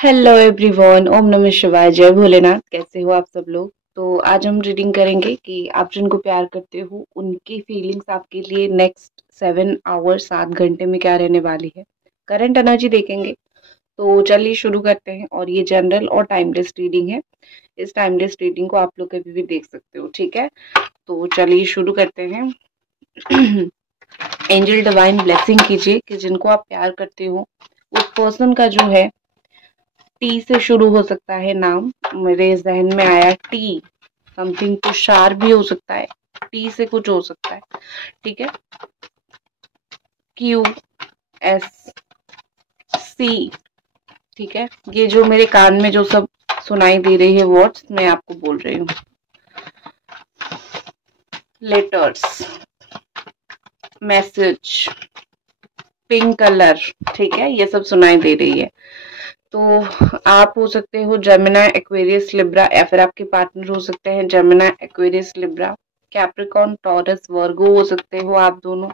Hello everyone, ओम नमः शिवाय, जय भोलेनाथ। कैसे हो आप सब लोग? तो आज हम रीडिंग करेंगे कि आप जिनको प्यार करते हो उनकी फीलिंग्स आपके लिए नेक्स्ट 7 आवर 7 घंटे में क्या रहने वाली है। करंट एनर्जी देखेंगे। तो चलिए शुरू करते हैं। और ये जनरल और टाइमलेस रीडिंग है। इस टाइमलेस रीडिंग को आप लोग कभी भी देख सकते हो, ठीक है। तो चलिए शुरू करते हैं। एंजल डिवाइन ब्लेसिंग कीजिए कि जिनको आप प्यार करते हो उस पर्सन का जो है टी से शुरू हो सकता है नाम। मेरे जहन में आया टी। समथिंग तुषार भी हो सकता है। टी से कुछ हो सकता है, ठीक है। QSC, ठीक है। ये जो मेरे कान में जो सब सुनाई दे रही है वर्ड्स, मैं आपको बोल रही हूँ। लेटर्स, मैसेज, पिंक कलर, ठीक है, ये सब सुनाई दे रही है। तो आप हो सकते हो जेमिनी, एक्वेरियस, लिब्रा, या फिर आपके पार्टनर हो सकते हैं Gemini, Aquarius, Libra, Capricorn, Taurus, Virgo हो सकते हो आप दोनों।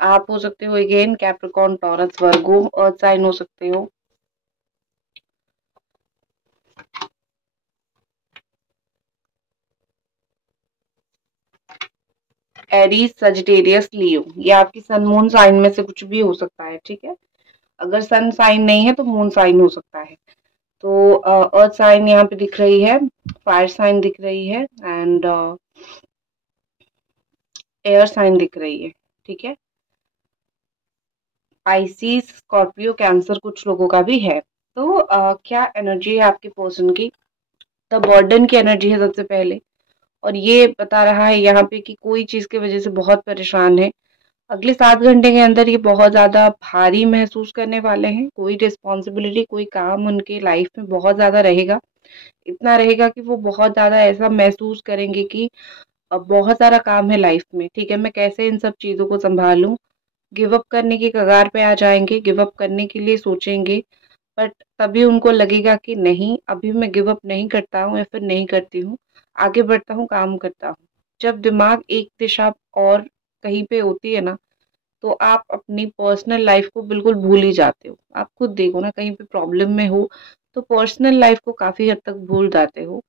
आप हो सकते हो again Capricorn, Taurus, Virgo. Earth sign हो सकते हो। Aries, Sagittarius, Leo. ये आपकी सन मून साइन में से कुछ भी हो सकता है, ठीक है। अगर सन साइन नहीं है तो मून साइन हो सकता है। तो अर्थ साइन यहाँ पे दिख रही है, फायर साइन दिख रही है, एंड एयर साइन दिख रही है, ठीक है। पाइसिस, स्कॉर्पियो, कैंसर कुछ लोगों का भी है। तो क्या एनर्जी है आपके पर्सन की? द बर्डन की एनर्जी है सबसे पहले। और ये बता रहा है यहाँ पे कि कोई चीज की वजह से बहुत परेशान है। अगले 7 घंटे के अंदर ये बहुत ज्यादा भारी महसूस करने वाले हैं। कोई रिस्पॉन्सिबिलिटी, कोई काम उनके लाइफ में बहुत ज्यादा रहेगा। इतना रहेगा कि वो बहुत ज्यादा ऐसा महसूस करेंगे कि अब बहुत सारा काम है लाइफ में, ठीक है, मैं कैसे इन सब चीजों को संभालूं। गिव अप करने की कगार पे आ जाएंगे, गिव अप करने के लिए सोचेंगे। बट तभी उनको लगेगा कि नहीं, अभी मैं गिव अप नहीं करता हूँ या फिर नहीं करती हूँ, आगे बढ़ता हूँ, काम करता हूँ। जब दिमाग एक दिशा और कहीं पे होती है ना, तो आप अपनी पर्सनल लाइफ को बिल्कुल भूल ही जाते हो। आप खुद देखो ना, कहीं पे प्रॉब्लम में हो तो पर्सनल लाइफ को काफी हद तक भूल जाते हो।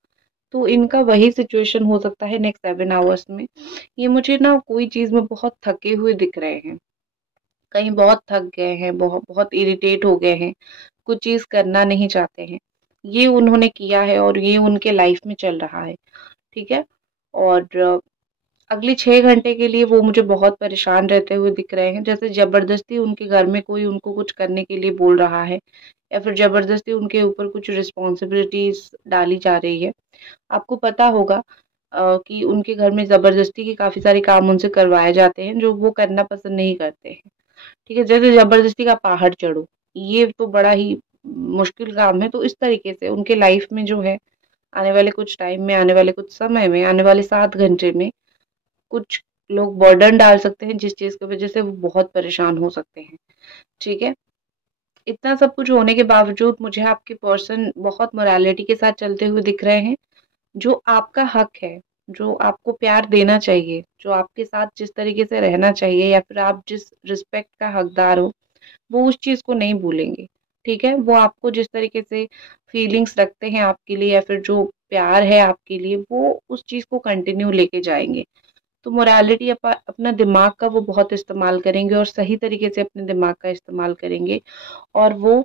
तो इनका वही सिचुएशन हो सकता है नेक्स्ट 7 आवर्स में। ये मुझे ना कोई चीज में बहुत थके हुए दिख रहे हैं, कहीं बहुत थक गए हैं, बहुत बहुत इरिटेट हो गए हैं, कुछ चीज करना नहीं चाहते हैं। ये उन्होंने किया है और ये उनके लाइफ में चल रहा है, ठीक है। और अगले 6 घंटे के लिए वो मुझे बहुत परेशान रहते हुए दिख रहे हैं, जैसे जबरदस्ती उनके घर में कोई उनको कुछ करने के लिए बोल रहा है, या फिर जबरदस्ती उनके ऊपर कुछ रिस्पॉन्सिबिलिटीज डाली जा रही है। आपको पता होगा कि उनके घर में जबरदस्ती के काफी सारे काम उनसे करवाए जाते हैं जो वो करना पसंद नहीं करते हैं, ठीक है। जैसे जबरदस्ती का पहाड़ चढ़ो, ये तो बड़ा ही मुश्किल काम है। तो इस तरीके से उनके लाइफ में जो है, आने वाले कुछ टाइम में, आने वाले कुछ समय में, आने वाले 7 घंटे में कुछ लोग बर्डन डाल सकते हैं जिस चीज की वजह से वो बहुत परेशान हो सकते हैं, ठीक है। इतना सब कुछ होने के बावजूद मुझे आपके पर्सन बहुत मोरालिटी के साथ चलते हुए दिख रहे हैं। जो आपका हक है, जो आपको प्यार देना चाहिए, जो आपके साथ जिस तरीके से रहना चाहिए, या फिर आप जिस रिस्पेक्ट का हकदार हो, वो उस चीज को नहीं भूलेंगे, ठीक है। वो आपको जिस तरीके से फीलिंग्स रखते हैं आपके लिए, या फिर जो प्यार है आपके लिए, वो उस चीज को कंटिन्यू लेके जाएंगे। तो मोरालिटी अपना दिमाग का वो बहुत इस्तेमाल करेंगे और सही तरीके से अपने दिमाग का इस्तेमाल करेंगे। और वो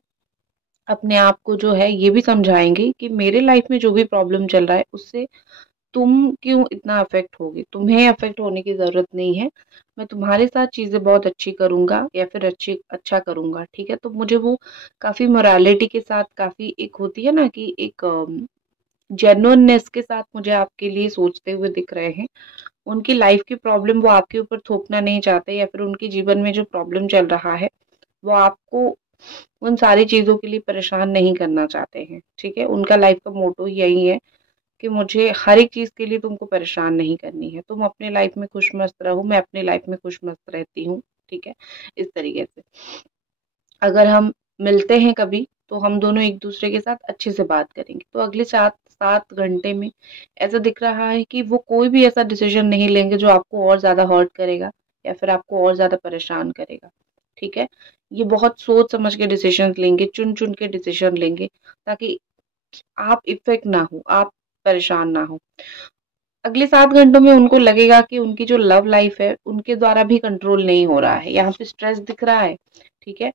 अपने आप को जो है ये भी समझाएंगे कि मेरे लाइफ में जो भी प्रॉब्लम चल रहा है उससे तुम क्यों इतना अफेक्ट होगी, तुम्हें अफेक्ट होने की जरूरत नहीं है। मैं तुम्हारे साथ चीजें बहुत अच्छी करूंगा या फिर अच्छा करूंगा, ठीक है। तो मुझे वो काफी मोरालिटी के साथ, काफी एक होती है ना कि एक जेन्युइननेस के साथ मुझे आपके लिए सोचते हुए दिख रहे हैं। उनकी लाइफ की प्रॉब्लम वो आपके ऊपर थोपना नहीं चाहते, या फिर उनके जीवन में जो प्रॉब्लम चल रहा है वो आपको उन सारी चीजों के लिए परेशान नहीं करना चाहते हैं, ठीक है। उनका लाइफ का मोटो यही है कि मुझे हर एक चीज के लिए तुमको परेशान नहीं करनी है, तुम अपने लाइफ में खुश मस्त रहो, मैं अपनी लाइफ में खुश मस्त रहती हूँ, ठीक है। इस तरीके से अगर हम मिलते हैं कभी, तो हम दोनों एक दूसरे के साथ अच्छे से बात करेंगे। तो अगले 7 7 घंटे में ऐसा दिख रहा है कि वो कोई भी ऐसा डिसीजन नहीं लेंगे जो आपको और ज्यादा हर्ट करेगा या फिर आपको और ज्यादा परेशान करेगा, ठीक है। ये बहुत सोच समझ के डिसीजन लेंगे, चुन चुन के डिसीजन लेंगे, ताकि आप इफेक्ट ना हो, आप परेशान ना हो। अगले 7 घंटों में उनको लगेगा कि उनकी जो लव लाइफ है, उनके द्वारा भी कंट्रोल नहीं हो रहा है। यहाँ पे स्ट्रेस दिख रहा है, ठीक है?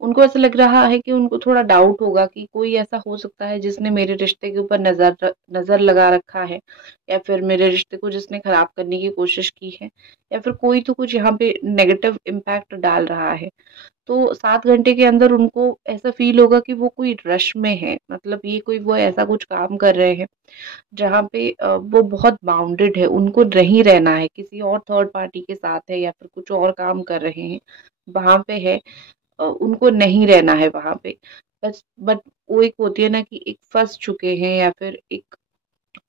उनको ऐसा लग रहा है कि उनको थोड़ा डाउट होगा कि कोई ऐसा हो सकता है जिसने मेरे रिश्ते के ऊपर नज़र लगा रखा है, या फिर मेरे रिश्ते को जिसने खराब करने की कोशिश की है, या फिर कोई तो कुछ यहाँ पे नेगेटिव इम्पैक्ट डाल रहा है। तो 7 घंटे के अंदर उनको ऐसा फ़ील होगा कि वो कोई रश में है, मतलब ये कोई वो ऐसा कुछ काम कर रहे हैं जहाँ पे वो बहुत बाउंडेड है, उनको नहीं रहना है, किसी और थर्ड पार्टी के साथ है या फिर कुछ और काम कर रहे हैं, वहाँ पे है, उनको नहीं रहना है वहाँ पे। बस बट वो एक होती है ना कि एक फँस चुके हैं या फिर एक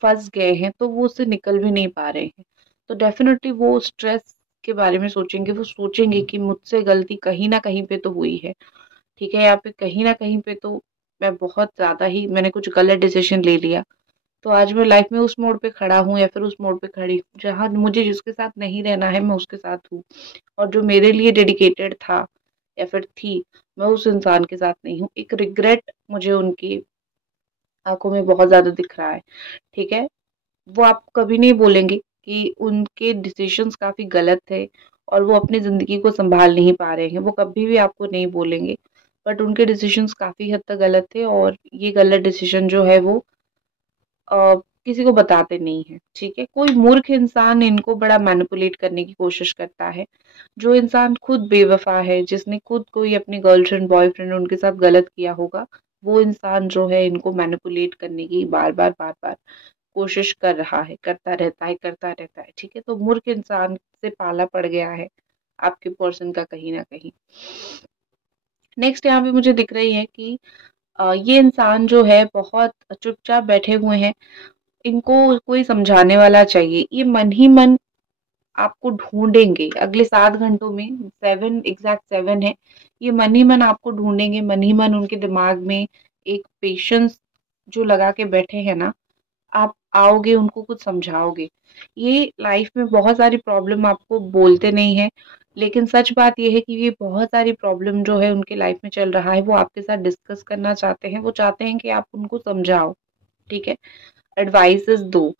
फँस गए हैं, तो वो उससे निकल भी नहीं पा रहे हैं। तो डेफ़िनेटली वो स्ट्रेस के बारे में सोचेंगे, वो सोचेंगे कि मुझसे गलती कहीं न कहीं पे तो हुई है, ठीक है? या फिर कहीं न कहीं पे तो मैं बहुत ज़्यादा ही मैंने कुछ गलत डिसीज़न ले लिया। तो आज मैं लाइफ़ में उस मोड़ पे खड़ा हूँ या फिर उस मोड़ पे खड़ी हूँ, जहाँ मुझे जिसके साथ नहीं रहना है, मैं उसके साथ हूँ। और जो मेरे लिए डेडिकेटेड था या फिर थी, मैं उस इंसान के साथ नहीं हूँ। एक रिग्रेट मुझे उनकी आँखों में बहुत ज़्यादा दिख रहा है, ठीक है? वो आपको कभी नहीं बोलेंगे कि उनके डिसीजंस काफ़ी गलत थे और वो अपनी ज़िंदगी को सँभाल नहीं पा रहे हैं, वो कभी भी आपको नहीं बोलेंगे। बट उनके डिसीजंस काफ़ी हद तक गलत थे और ये गलत डिसीजन जो है वो किसी को बताते नहीं हैं, ठीक है? कोई मूर्ख इंसान इनको बड़ा मैनिपुलेट करने की कोशिश करता है। जो इंसान खुद बेवफ़ा है, जिसने खुद कोई अपनी गर्लफ्रेंड, बॉयफ्रेंड उनके साथ गलत किया होगा, वो इंसान जो है इनको मैनिपुलेट करने की बार-बार, बार-बार कोशिश कर रहा है, करता रहता है, ठीक है? तो मूर्ख इंसान से पाला पड़ गया है आपके पर्सन का कहीं न कहीं। नेक्स्ट यहाँ पे मुझे दिख रही है कि ये इंसान जो है बहुत चुपचाप बैठे हुए हैं, इनको कोई समझाने वाला चाहिए। ये मन ही मन आपको ढूँढेंगे अगले 7 घंटों में, 7 एग्ज़ैक्ट 7 है। ये मन ही मन आपको ढूँढेंगे, मन ही मन उनके दिमाग में एक पेशेंस जो लगा के बैठे हैं ना, आप आओगे उनको कुछ समझाओगे। ये लाइफ में बहुत सारी प्रॉब्लम आपको बोलते नहीं हैं, लेकिन सच बात ये है कि ये बहुत सारी प्रॉब्लम जो है उनके लाइफ में चल रहा है, वो आपके साथ डिस्कस करना चाहते हैं। वो चाहते हैं कि आप उनको समझाओ, ठीक है? एडवाइसेज़ दो।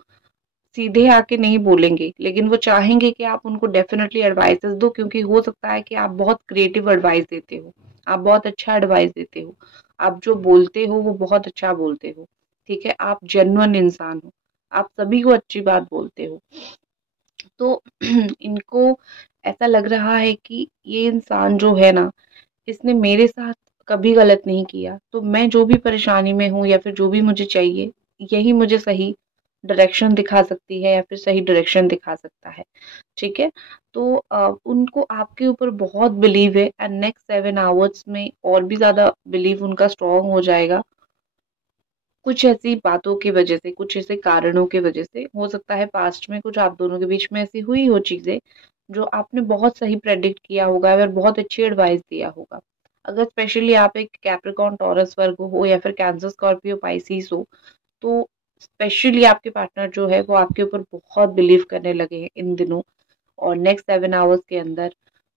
सीधे आके नहीं बोलेंगे, लेकिन वो चाहेंगे कि आप उनको डेफ़िनेटली एडवाइसेज़ दो, क्योंकि हो सकता है कि आप बहुत क्रिएटिव एडवाइस देते हो, आप बहुत अच्छा एडवाइस देते हो, आप जो बोलते हो वो बहुत अच्छा बोलते हो, ठीक है? आप जेन्युइन इंसान हो, आप सभी को अच्छी बात बोलते हो। तो इनको ऐसा लग रहा है कि ये इंसान जो है ना, इसने मेरे साथ कभी गलत नहीं किया, तो मैं जो भी परेशानी में हूँ या फिर जो भी मुझे चाहिए, यही मुझे सही डायरेक्शन दिखा सकती है या फिर सही डायरेक्शन दिखा सकता है, ठीक है? तो उनको आपके ऊपर बहुत बिलीव है एंड नेक्स्ट 7 आवर्स में और भी ज़्यादा बिलीव उनका स्ट्रॉन्ग हो जाएगा। कुछ ऐसी बातों की वजह से, कुछ ऐसे कारणों की वजह से, हो सकता है पास्ट में कुछ आप दोनों के बीच में ऐसी हुई हो चीज़ें, जो आपने बहुत सही प्रेडिक्ट किया होगा और बहुत अच्छी एडवाइस दिया होगा। अगर स्पेशली आप एक कैप्रिकॉर्न, टॉरस, वर्गो हो या फिर कैंसर, स्कॉर्पियो, पाइसेस हो, तो स्पेशली आपके पार्टनर जो है वो आपके ऊपर बहुत बिलीव करने लगे हैं इन दिनों, और नेक्स्ट 7 आवर्स के अंदर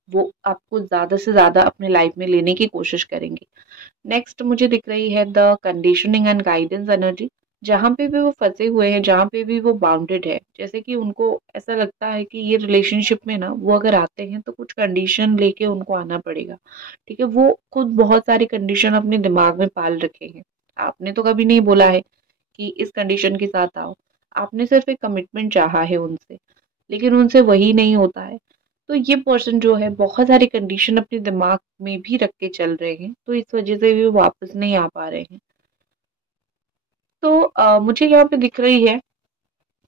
वो आपको ज़्यादा से ज़्यादा अपने लाइफ में लेने की कोशिश करेंगे। नेक्स्ट मुझे दिख रही है the conditioning and guidance energy. जहाँ पे भी वो फँसे हुए हैं, जहाँ पे भी वो बाउंडेड है, जैसे कि उनको ऐसा लगता है कि ये रिलेशनशिप में ना वो अगर आते हैं तो कुछ कंडीशन लेके उनको आना पड़ेगा, ठीक है? वो खुद बहुत सारी कंडीशन अपने दिमाग में पाल रखे हैं। आपने तो कभी नहीं बोला है कि इस कंडीशन के साथ आओ। आपने सिर्फ एक कमिटमेंट चाहा है उनसे, लेकिन उनसे वही नहीं होता है। तो ये पर्सन जो है बहुत सारी कंडीशन अपने दिमाग में भी रख के चल रहे हैं, तो इस वजह से भी वो वापस नहीं आ पा रहे हैं। तो मुझे यहाँ पे दिख रही है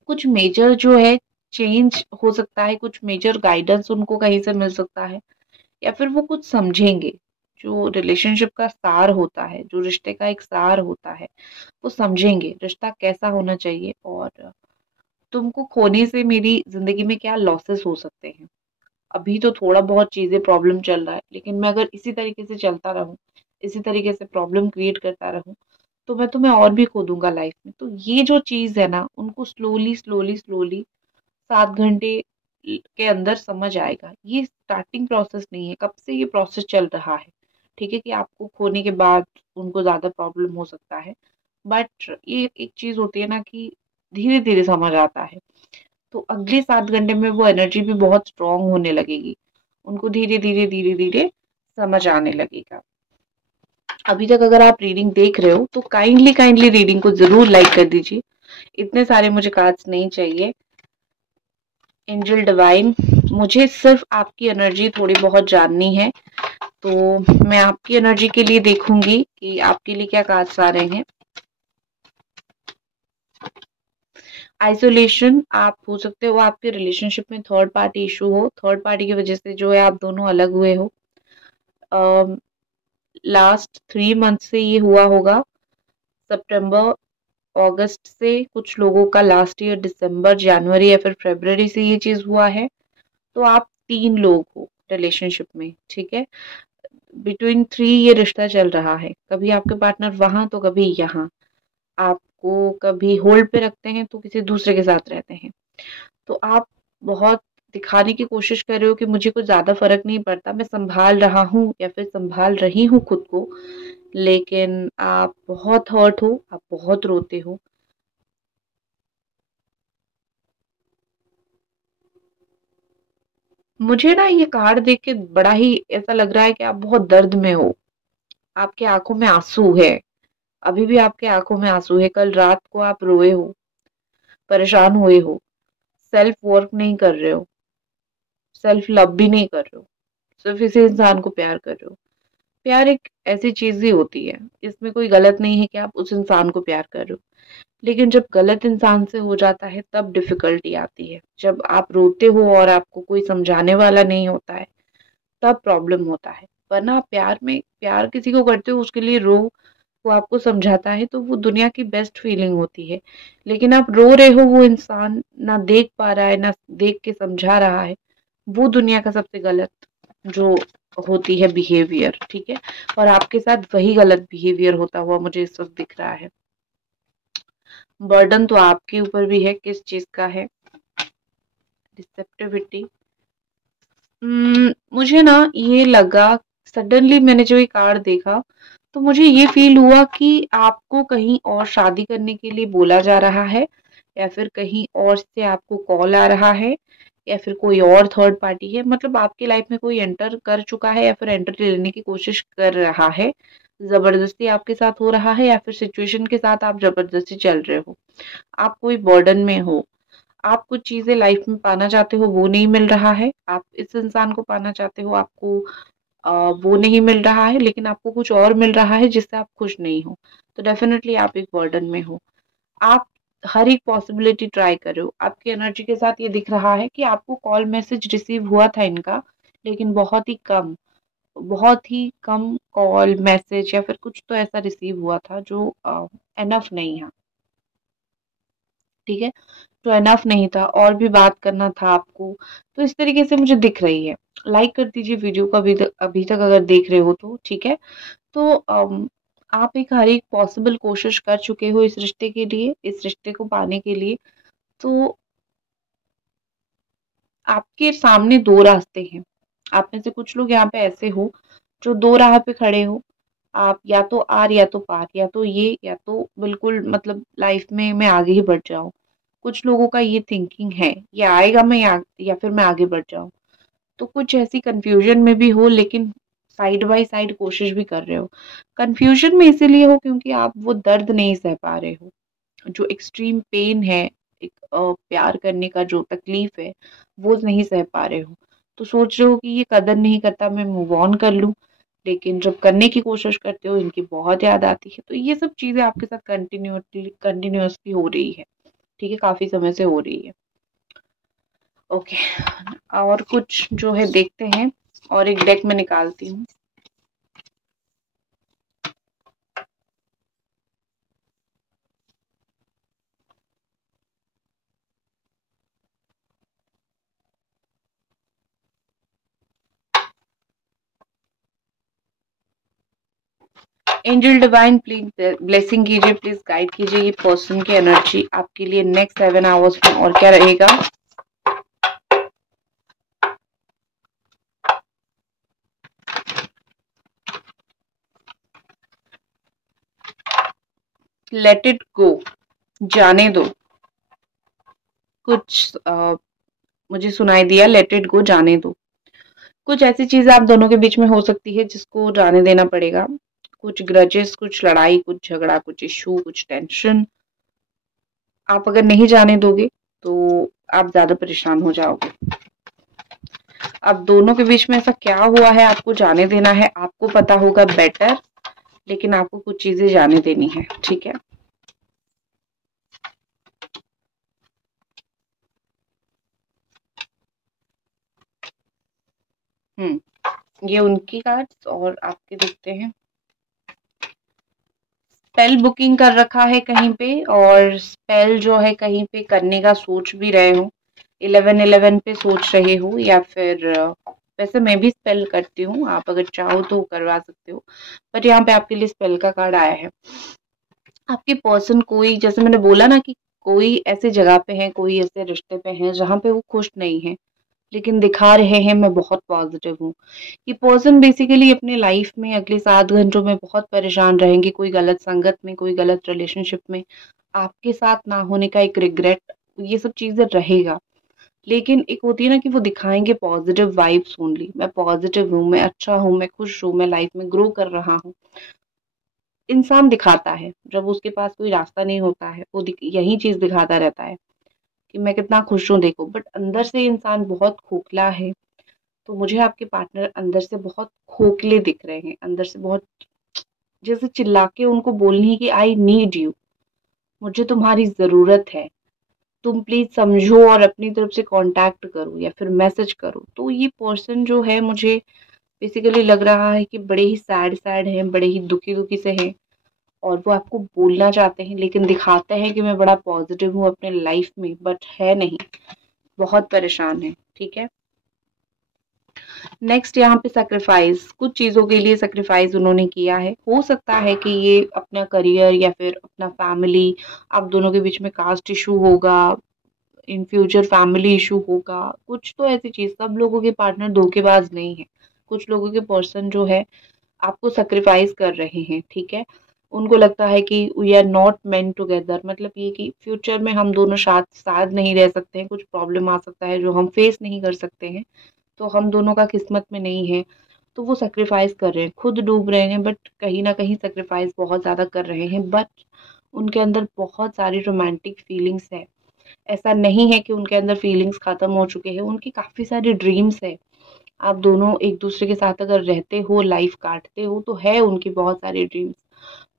कुछ मेजर जो है चेंज हो सकता है, कुछ मेजर गाइडेंस उनको कहीं से मिल सकता है, या फिर वो कुछ समझेंगे। जो रिलेशनशिप का सार होता है, जो रिश्ते का एक सार होता है, वो समझेंगे रिश्ता कैसा होना चाहिए और तुमको खोने से मेरी ज़िंदगी में क्या लॉसेस हो सकते हैं। अभी तो थोड़ा बहुत चीज़ें प्रॉब्लम चल रहा है, लेकिन मैं अगर इसी तरीके से चलता रहूँ, इसी तरीके से प्रॉब्लम क्रिएट करता रहूँ, तो मैं तुम्हें और भी खो दूँगा लाइफ में। तो ये जो चीज़ है ना, उनको स्लोली 7 घंटे के अंदर समझ आएगा। ये स्टार्टिंग प्रोसेस नहीं है, कब से ये प्रोसेस चल रहा है। ठीक है, कि आपको खोने के बाद उनको ज़्यादा प्रॉब्लम हो सकता है। बट ये एक चीज़ होती है ना कि धीरे-धीरे समझ आता है। तो अगले 7 घंटे में वो एनर्जी भी बहुत स्ट्रॉन्ग होने लगेगी। उनको धीरे-धीरे, धीरे-धीरे समझ आने लगेगा। अभी तक अगर आप रीडिंग देख रहे हो तो काइंडली रीडिंग को ज़रूर लाइक कर दीजिए। इतने सारे मुझे कार्ड्स नहीं चाहिए। एंजल डिवाइन, मुझे सिर्फ आपकी एनर्जी थोड़ी बहुत जाननी है, तो मैं आपकी एनर्जी के लिए देखूंगी कि आपके लिए क्या कार्ड्स आ रहे हैं। आइसोलेशन, आप हो सकते हो आपके रिलेशनशिप में थर्ड पार्टी इशू हो, थर्ड पार्टी की वजह से जो है आप दोनों अलग हुए हो। लास्ट 3 मंथ से ये हुआ होगा। सितंबर अगस्त से कुछ लोगों का लास्ट ईयर दिसंबर जनवरी या फिर फरवरी से ये चीज हुआ है। तो आप 3 लोग हो रिलेशनशिप में, ठीक है। बिटवीन 3 ये रिश्ता चल रहा है। कभी आपके पार्टनर वहां तो कभी यहाँ, आपको कभी होल्ड पे रखते हैं तो किसी दूसरे के साथ रहते हैं। तो आप बहुत दिखाने की कोशिश कर रहे हो कि मुझे कुछ ज्यादा फर्क नहीं पड़ता, मैं संभाल रहा हूँ या फिर संभाल रही हूँ खुद को, लेकिन आप बहुत हर्ट हो, आप बहुत रोते हो। मुझे ना ये कार्ड देख के बड़ा ही ऐसा लग रहा है कि आप बहुत दर्द में हो, आपके आंखों में आंसू है, अभी भी आपके आंखों में आंसू है। कल रात को आप रोए हो, परेशान हुए हो, सेल्फ वर्क नहीं कर रहे हो, सेल्फ लव भी नहीं कर रहे हो, सिर्फ इसी इंसान को प्यार कर रहे हो। प्यार एक ऐसी चीज ही होती है, इसमें कोई गलत नहीं है कि आप उस इंसान को प्यार कर रहे हो, लेकिन जब गलत इंसान से हो जाता है तब डिफिकल्टी आती है। जब आप रोते हो और आपको कोई समझाने वाला नहीं होता है तब प्रॉब्लम होता है। वरना आप प्यार में, प्यार किसी को करते हो उसके लिए रो, वो आपको समझाता है तो वो दुनिया की बेस्ट फीलिंग होती है। लेकिन आप रो रहे हो, वो इंसान ना देख पा रहा है ना देख के समझा रहा है, वो दुनिया का सबसे गलत जो होती है बिहेवियर, ठीक है। और आपके साथ वही गलत बिहेवियर होता हुआ मुझे इस वक्त दिख रहा है। बर्डन तो आपके ऊपर भी है, किस चीज का है? रिसेप्टिविटी। मुझे ना ये लगा, सडनली मैंने जो ये कार्ड देखा तो मुझे ये फील हुआ कि आपको कहीं और शादी करने के लिए बोला जा रहा है, या फिर कहीं और से आपको कॉल आ रहा है, या फिर कोई और थर्ड पार्टी है। मतलब आपकी लाइफ में कोई एंटर कर चुका है या फिर एंटर लेने की कोशिश कर रहा है, जबरदस्ती आपके साथ हो रहा है, या फिर सिचुएशन के साथ आप जबरदस्ती चल रहे हो। आप कोई बर्डन में हो, आप कुछ चीजें लाइफ में पाना चाहते हो वो नहीं मिल रहा है, आप इस इंसान को पाना चाहते हो, आपको वो नहीं मिल रहा है, लेकिन आपको कुछ और मिल रहा है जिससे आप खुश नहीं हो। तो डेफिनेटली आप एक बर्डन में हो। आप हर एक पॉसिबिलिटी ट्राई कर रहे हो। आपकी एनर्जी के साथ ये दिख रहा है कि आपको कॉल मैसेज रिसीव हुआ था इनका, लेकिन बहुत ही कम कॉल मैसेज या फिर कुछ तो ऐसा रिसीव हुआ था जो एनफ नहीं है, ठीक है। तो एनफ नहीं था, और भी बात करना था आपको। तो इस तरीके से मुझे दिख रही है। लाइक कर दीजिए वीडियो को अभी तक अगर देख रहे हो तो, ठीक है। तो आप एक हर एक पॉसिबल कोशिश कर चुके हो इस रिश्ते के लिए, इस रिश्ते को पाने के लिए। तो आपके सामने दो रास्ते हैं। आप में से कुछ लोग यहाँ पे ऐसे हो जो दो राह पे खड़े हो। आप या तो आर या तो पार, या तो ये या तो बिल्कुल मतलब लाइफ में मैं आगे ही बढ़ जाऊं। कुछ लोगों का ये थिंकिंग है, ये आएगा मैं या फिर मैं आगे बढ़ जाऊं। तो कुछ ऐसी कंफ्यूजन में भी हो, लेकिन साइड बाय साइड कोशिश भी कर रहे हो। कंफ्यूजन में इसीलिए हो क्योंकि आप वो दर्द नहीं सह पा रहे हो, जो एक्सट्रीम पेन है, एक प्यार करने का जो तकलीफ है वो नहीं सह पा रहे हो। तो सोच रहे हो कि ये कदर नहीं करता, मैं मूव ऑन कर लूं। लेकिन जब करने की कोशिश करते हो इनकी बहुत याद आती है। तो ये सब चीजें आपके साथ कंटिन्यूसली हो रही है, ठीक है, काफी समय से हो रही है। ओके, और कुछ जो है देखते हैं, और एक डेक में निकालती हूँ। एंजल डिवाइन प्लीज ब्लेसिंग कीजिए, प्लीज गाइड कीजिए ये पर्सन की एनर्जी आपके लिए नेक्स्ट 7 आवर्स में और क्या रहेगा। लेट इट गो, जाने दो। कुछ मुझे सुनाई दिया, लेट इट गो, जाने दो। कुछ ऐसी चीज आप दोनों के बीच में हो सकती है जिसको जाने देना पड़ेगा। कुछ ग्रजेस, कुछ लड़ाई, कुछ झगड़ा, कुछ इशू, कुछ टेंशन। आप अगर नहीं जाने दोगे तो आप ज्यादा परेशान हो जाओगे। अब दोनों के बीच में ऐसा क्या हुआ है, आपको जाने देना है, आपको पता होगा बेटर, लेकिन आपको कुछ चीजें जाने देनी है, ठीक है। ये उनकी कार्ड्स और आपके देखते हैं। स्पेल बुकिंग कर रखा है कहीं पे, और स्पेल जो है कहीं पे करने का सोच भी रहे हो, 11/11 पे सोच रहे हो, या फिर वैसे मैं भी स्पेल करती हूँ, आप अगर चाहो तो करवा सकते हो, बट यहाँ पे आपके लिए स्पेल का कार्ड आया है। आपके पर्सन कोई, जैसे मैंने बोला ना कि कोई ऐसे जगह पे है, कोई ऐसे रिश्ते पे है जहाँ पे वो खुश नहीं है, लेकिन दिखा रहे हैं मैं बहुत पॉजिटिव हूँ। ये पर्सन बेसिकली अपने लाइफ में अगले 7 घंटों में बहुत परेशान रहेंगे, कोई गलत संगत में, कोई गलत रिलेशनशिप में, आपके साथ ना होने का एक रिग्रेट, ये सब चीजें रहेगा। लेकिन एक होती है ना कि वो दिखाएंगे पॉजिटिव वाइब्स ओनली, मैं पॉजिटिव हूँ, मैं अच्छा हूँ, मैं खुश हूँ, मैं लाइफ में ग्रो कर रहा हूँ। इंसान दिखाता है जब उसके पास कोई रास्ता नहीं होता है, वो यही चीज दिखाता रहता है कि मैं कितना खुश हूँ देखो, बट अंदर से इंसान बहुत खोखला है। तो मुझे आपके पार्टनर अंदर से बहुत खोखले दिख रहे हैं, अंदर से बहुत, जैसे चिल्ला के उनको बोलनी कि आई नीड यू, मुझे तुम्हारी जरूरत है, तुम प्लीज समझो और अपनी तरफ से कांटेक्ट करो या फिर मैसेज करो। तो ये पर्सन जो है मुझे बेसिकली लग रहा है कि बड़े ही सैड सैड हैं, बड़े ही दुखी दुखी से हैं, और वो आपको बोलना चाहते हैं लेकिन दिखाते हैं कि मैं बड़ा पॉजिटिव हूँ अपने लाइफ में, बट है नहीं, बहुत परेशान है, ठीक है। नेक्स्ट यहाँ पे सेक्रीफाइस, कुछ चीजों के लिए सेक्रीफाइस उन्होंने किया है। हो सकता है कि ये अपना करियर या फिर अपना फैमिली, आप दोनों के बीच में कास्ट इशू होगा, इन फ्यूचर फैमिली इशू होगा, कुछ तो ऐसी चीज। सब लोगों के पार्टनर धोखेबाज नहीं है, कुछ लोगों के पर्सन जो है आपको सेक्रीफाइस कर रहे हैं, ठीक है। उनको लगता है कि we are not meant together, मतलब ये कि फ्यूचर में हम दोनों साथ साथ नहीं रह सकते हैं, कुछ प्रॉब्लम आ सकता है जो हम फेस नहीं कर सकते हैं, तो हम दोनों का किस्मत में नहीं है। तो वो सेक्रीफाइस कर रहे हैं, खुद डूब रहे हैं, बट कहीं ना कहीं सेक्रीफाइस बहुत ज्यादा कर रहे हैं, बट उनके अंदर बहुत सारी रोमांटिक फीलिंग्स है। ऐसा नहीं है कि उनके अंदर फीलिंग्स खत्म हो चुके हैं, उनकी काफी सारी ड्रीम्स है। आप दोनों एक दूसरे के साथ अगर रहते हो, लाइफ काटते हो, तो है उनकी बहुत सारी ड्रीम्स।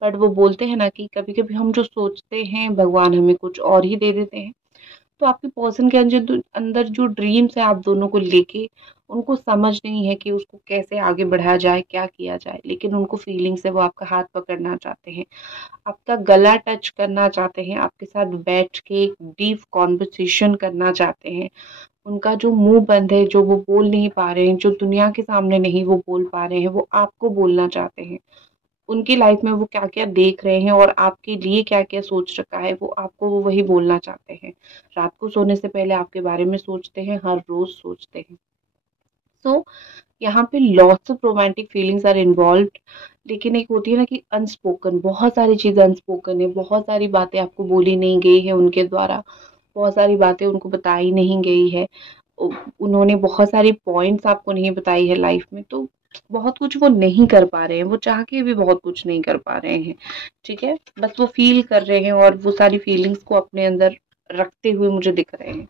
बट वो बोलते हैं ना कि कभी कभी हम जो सोचते हैं भगवान हमें कुछ और ही दे देते हैं। तो आपके पर्सन के अंदर अंदर जो ड्रीम्स है आप दोनों को लेके, उनको समझ नहीं है कि उसको कैसे आगे बढ़ाया जाए, क्या किया जाए, लेकिन उनको फीलिंग्स है, वो आपका हाथ पकड़ना चाहते हैं, आपका गला टच करना चाहते हैं, आपके साथ बैठ के एक डीप कॉन्वर्सेशन करना चाहते हैं। उनका जो मुंह बंद है, जो वो बोल नहीं पा रहे हैं, जो दुनिया के सामने नहीं वो बोल पा रहे हैं, वो आपको बोलना चाहते हैं। उनकी लाइफ में वो क्या-क्या देख रहे हैं और आपके लिए क्या-क्या सोच रखा है, वो आपको वो वही बोलना चाहते हैं। रात को सोने से पहले आपके बारे में सोचते हैं, हर रोज सोचते हैं। सो यहाँ पे lots of romantic feelings are involved, लेकिन एक होती है ना कि अनस्पोकन, बहुत सारी चीजें अनस्पोकन है, बहुत सारी बातें आपको बोली नहीं गई है उनके द्वारा, बहुत सारी बातें उनको बताई नहीं गई है, उन्होंने बहुत सारी पॉइंट्स आपको नहीं बताई है लाइफ में, तो बहुत कुछ वो नहीं कर पा रहे हैं, वो चाह के भी बहुत कुछ नहीं कर पा रहे हैं, ठीक है। बस वो फील कर रहे हैं और वो सारी फीलिंग्स को अपने अंदर रखते हुए मुझे दिख रहे हैं।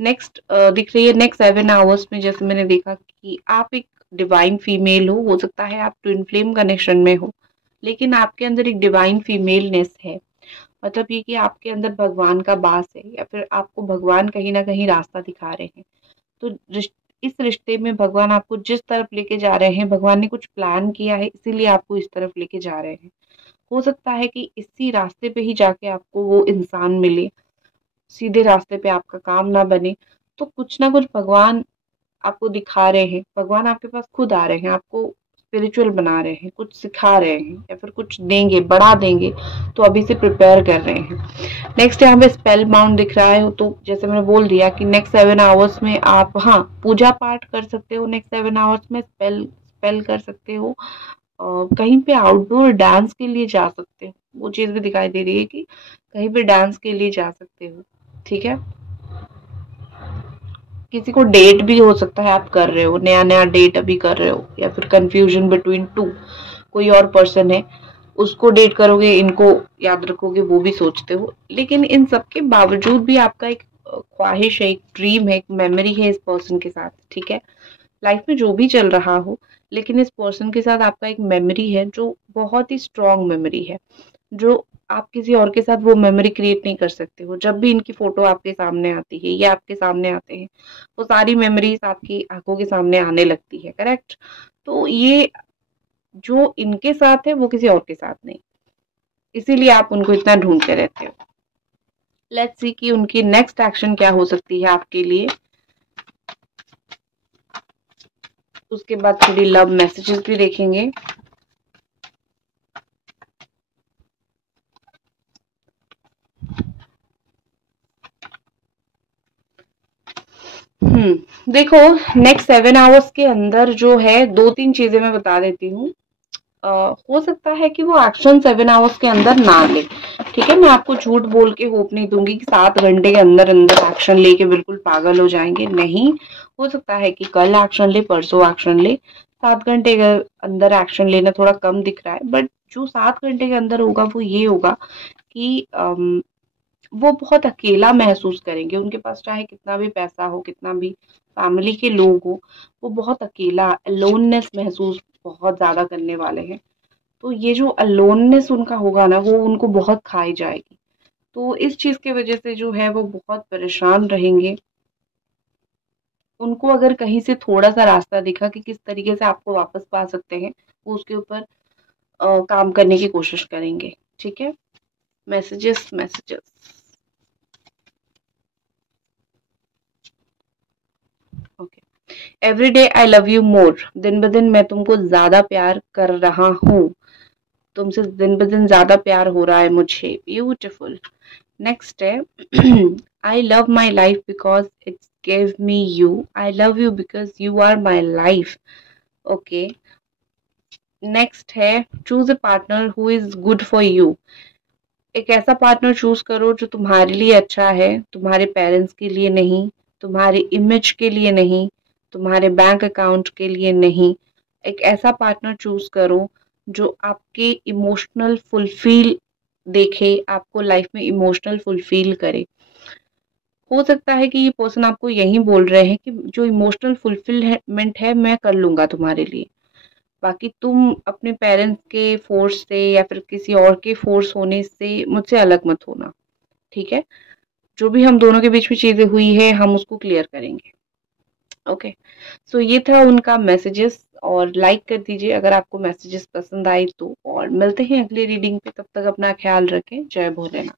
नेक्स्ट दिख रही है नेक्स्ट 7 आवर्स में, जैसे मैंने देखा कि आप एक डिवाइन फीमेल हो सकता है आप ट्विन फ्लेम कनेक्शन में हो, लेकिन आपके अंदर एक डिवाइन फीमेलनेस है। मतलब ये कि आपके अंदर भगवान का वास है, या फिर आपको भगवान कहीं ना कहीं रास्ता दिखा रहे हैं। तो इस रिश्ते में भगवान आपको जिस तरफ लेके जा रहे हैं, भगवान ने कुछ प्लान किया है, इसीलिए आपको इस तरफ लेके जा रहे हैं। हो सकता है कि इसी रास्ते पे ही जाके आपको वो इंसान मिले, सीधे रास्ते पे आपका काम ना बने। तो कुछ ना कुछ भगवान आपको दिखा रहे हैं, भगवान आपके पास खुद आ रहे हैं, आपको स्पिरिचुअल बना रहे हैं, कुछ सिखा रहे हैं, या फिर कुछ देंगे, बढ़ा देंगे, तो अभी से प्रिपेयर कर रहे हैं। नेक्स्ट यहाँ पे स्पेल बाउंड दिख रहा है, तो जैसे मैंने बोल दिया कि नेक्स्ट 7 आवर्स में आप, हाँ, पूजा पाठ कर सकते हो, नेक्स्ट 7 आवर्स में स्पेल स्पेल कर सकते हो, कहीं पे आउटडोर डांस के लिए जा सकते हो, वो चीज भी दिखाई दे रही है कि कहीं पे डांस के लिए जा सकते हो। ठीक है, किसी को डेट भी हो सकता है आप कर रहे हो, नया नया डेट अभी कर रहे हो, या फिर कंफ्यूजन बिटवीन टू, कोई और पर्सन है उसको डेट करोगे, इनको याद रखोगे, वो भी सोचते हो। लेकिन इन सब के बावजूद भी आपका एक ख्वाहिश है, एक ड्रीम है, एक मेमोरी है इस पर्सन के साथ। ठीक है, लाइफ में जो भी चल रहा हो, लेकिन इस पर्सन के साथ आपका एक मेमोरी है जो बहुत ही स्ट्रॉन्ग मेमोरी है, जो आप किसी और के साथ वो मेमोरी क्रिएट नहीं कर सकते हो। जब भी इनकी फोटो आपके सामने आती है या आपके सामने आते हैं, वो सारी मेमोरीज आपकी आंखों के सामने आने लगती है। करेक्ट, तो ये जो इनके साथ है वो किसी और के साथ नहीं, इसीलिए आप उनको इतना ढूंढते रहते हो। लेट्स सी कि उनकी नेक्स्ट एक्शन क्या हो सकती है आपके लिए। उसके बाद थोड़ी लव मैसेजेस भी देखेंगे। देखो, नेक्स्ट 7 आवर्स के अंदर जो है, 2-3 चीजें मैं बता देती हूँ। हो सकता है कि वो एक्शन 7 आवर्स के अंदर ना ले। ठीक है, मैं आपको झूठ बोल के होप नहीं दूंगी कि 7 घंटे के अंदर अंदर एक्शन लेके बिल्कुल पागल हो जाएंगे, नहीं। हो सकता है कि कल एक्शन ले, परसों एक्शन ले। 7 घंटे के अंदर एक्शन लेना थोड़ा कम दिख रहा है, बट जो 7 घंटे के अंदर होगा वो ये होगा कि वो बहुत अकेला महसूस करेंगे। उनके पास चाहे कितना भी पैसा हो, कितना भी फैमिली के लोग हो, वो बहुत अकेला, अलोननेस महसूस बहुत ज्यादा करने वाले हैं। तो ये जो अलोननेस उनका होगा ना, वो उनको बहुत खाई जाएगी। तो इस चीज की वजह से जो है वो बहुत परेशान रहेंगे। उनको अगर कहीं से थोड़ा सा रास्ता दिखा कि किस तरीके से आपको वापस पा सकते हैं, वो उसके ऊपर काम करने की कोशिश करेंगे। ठीक है, messages messages. Okay, every day I love you more. दिन ब दिन मैं तुमको ज्यादा प्यार कर रहा हूँ, तुमसे दिन ब दिन ज्यादा प्यार हो रहा है मुझे। ब्यूटिफुल। नेक्स्ट है I love my life because it's give me you. I love you because you are my life. Okay, next है choose a partner who is good for you. एक ऐसा पार्टनर चूज करो जो तुम्हारे लिए अच्छा है, तुम्हारे पेरेंट्स के लिए नहीं, तुम्हारी इमेज के लिए नहीं, तुम्हारे बैंक अकाउंट के लिए नहीं। एक ऐसा पार्टनर चूज करो जो आपके इमोशनल फुलफिल देखे, आपको लाइफ में इमोशनल फुलफिल करे। हो सकता है कि ये पर्सन आपको यही बोल रहे हैं कि जो इमोशनल फुलफिलमेंट है मैं कर लूंगा तुम्हारे लिए, बाकी तुम अपने पेरेंट्स के फोर्स से या फिर किसी और के फोर्स होने से मुझसे अलग मत होना। ठीक है, जो भी हम दोनों के बीच में चीजें हुई है हम उसको क्लियर करेंगे। ओके, सो ये था उनका मैसेजेस। और लाइक कर दीजिए अगर आपको मैसेजेस पसंद आए तो, और मिलते हैं अगली रीडिंग पे। तब तक अपना ख्याल रखें। जय भोलेनाथ।